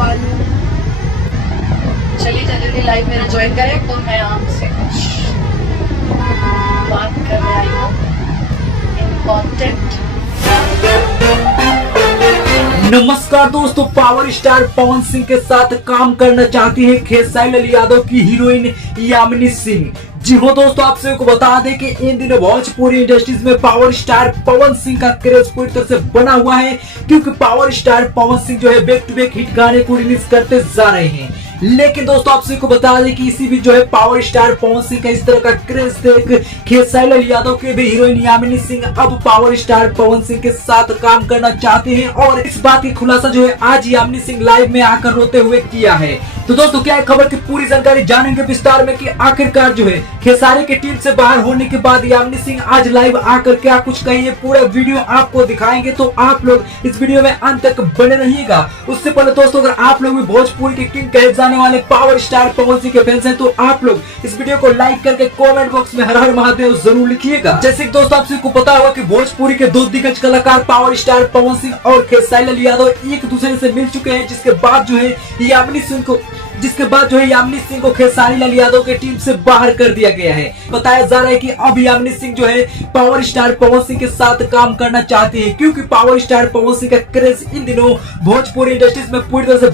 Everyone. चलिए जल्दी live मेरा ज्वाइन करें तो मैं आपसे कुछ बात करने आई हूँ इम्पोर्टेंट। नमस्कार दोस्तों, पावर स्टार पवन सिंह के साथ काम करना चाहती है खेसारी लाल यादव की हीरोइन यामिनी सिंह। जी हो दोस्तों, आप सभी को बता दें कि इन दिनों भोजपुरी इंडस्ट्रीज में पावर स्टार पवन सिंह का क्रेज पूरी तरह से बना हुआ है, क्योंकि पावर स्टार पवन सिंह जो है बैक टू बैक हिट गाने को रिलीज करते जा रहे हैं। लेकिन दोस्तों आप सभी को बता दें कि इसी भी जो है पावर स्टार पवन सिंह का इस तरह का क्रेज देख खेसारी लाल यादव के भी हीरोइन यामिनी सिंह अब पावर स्टार पवन सिंह के साथ काम करना चाहते हैं, और इस बात की खुलासा जो है आज यामिनी सिंह लाइव में आकर रोते हुए किया है। तो दोस्तों क्या है खबर की पूरी जानकारी जानेंगे विस्तार में कि आखिरकार जो है खेसारी की टीम से बाहर होने के बाद यामिनी सिंह आज लाइव आकर क्या कुछ कही है, पूरा वीडियो आपको दिखाएंगे। तो आप लोग इस वीडियो में अंत तक बने रहिएगा। उससे पहले दोस्तों अगर आप लोग भी भोजपुरी की किंग कहे जाने वाले पावर स्टार पवन सिंह के फैंस हैं तो आप लोग इस वीडियो को लाइक करके कमेंट बॉक्स में हर हर महादेव जरूर लिखिएगा। जैसे कि दोस्तों आप सभी को पता होगा कि भोजपुरी के दो दिग्गज कलाकार पावर स्टार पवन सिंह और खेसारी लाल यादव एक दूसरे से मिल चुके हैं, जिसके बाद जो है यामिनी सिंह को खेसारी लाल यादव के टीम से बाहर कर दिया गया है। बताया जा रहा है कि अब यामिनी सिंह जो है पावर स्टार पवन सिंह के साथ काम करना चाहती है, क्योंकि पावर स्टार पवन सिंह का क्रेज इन दिनों भोजपुरी इंडस्ट्रीज में पूरी तरह से